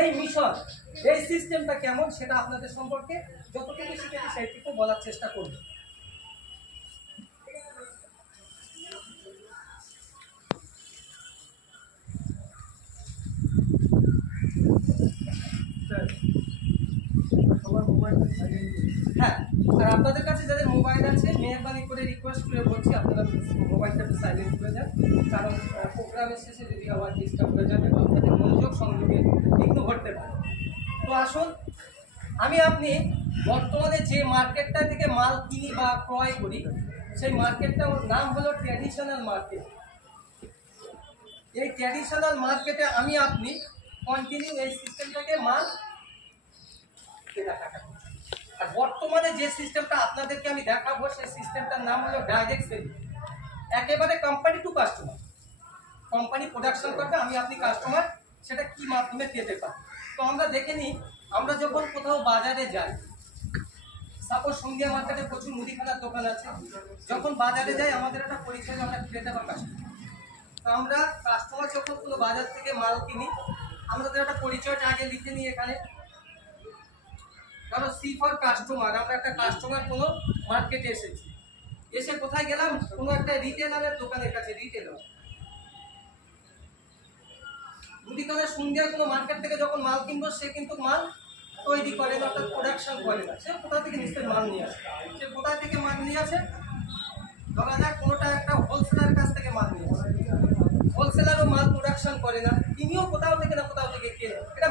এই মিশন, এই সিস্টেমটা কেমন সেটা আপনাদের সম্পর্কে যতটুকু শিখেছি সেইটুকু বলার চেষ্টা করব। হ্যাঁ, আর আপনাদের কাছে যাদের মোবাইল আছে মেহরবানি করে রিকোয়েস্ট করে বলছি আপনারা মোবাইলটা একটু সাইলেন্ট করে দেন, কারণ প্রোগ্রামের শেষে যদি আবার ডিস্টার্ব হয়ে যাবে বা আপনাদের মনোযোগ সংযোগে বিঘ্ন ঘটতে পারে। তো আসুন, আপনি বর্তমানে যে মার্কেটটা থেকে মাল কিনি বা ক্রয় করি সেই মার্কেটটার নাম হলো ট্র্যাডিশনাল মার্কেট। এই ট্র্যাডিশনাল মার্কেটে আপনি কন্টিনিউ এই সিস্টেমটাকে মাল কেনা টাকা। আর বর্তমানে যে সিস্টেমটা আপনাদেরকে আমি দেখাবো সেই সিস্টেমটার নাম হলো ডাইরেক্ট সেলিং। একেবারে company to customer, company production করবে, আপনি কাস্টমার সেটা কি মাধ্যমে পেতে পারেন। তো আমরা দেখে নিই, আমরা যখন কোথাও বাজারে যাই, সাপোজ সন্ধ্যা মার্কেটে প্রচুর মুদিখানার দোকান আছে, যখন বাজারে যাই আমাদের একটা পরিচয়, আমরা ক্রেতা বা কাস্টমার। তো আমরা কাস্টমার যখন কোনো বাজার থেকে মাল কিনি আমাদের একটা পরিচয়টা আগে লিখে নিই এখানে। কারণ সি ফর কাস্টমার, আমরা একটা কাস্টমার কোনো মার্কেটে এসেছি, এসে কোথায় গেলাম, কোনো একটা রিটেলারের দোকানের কাছে। রিটেলার মুদিখানার সন্ধ্যায় কোনো মার্কেট থেকে যখন মাল কিনবো সে কিন্তু মাল তৈরি করে না, অর্থাৎ প্রোডাকশন করে না। সে কোথা থেকে নিশ্চয়ই মাল নিয়ে আসে। সে কোথা থেকে মাল নিয়ে আসে, ধরা যাক কোনোটা একটা হোলসেলার কাছ থেকে মাল নিয়ে আসে, হোলসেলারও মাল প্রোডাকশন করে না, তিনিও কোথাও থেকে না কোথাও থেকে কেনে। এটা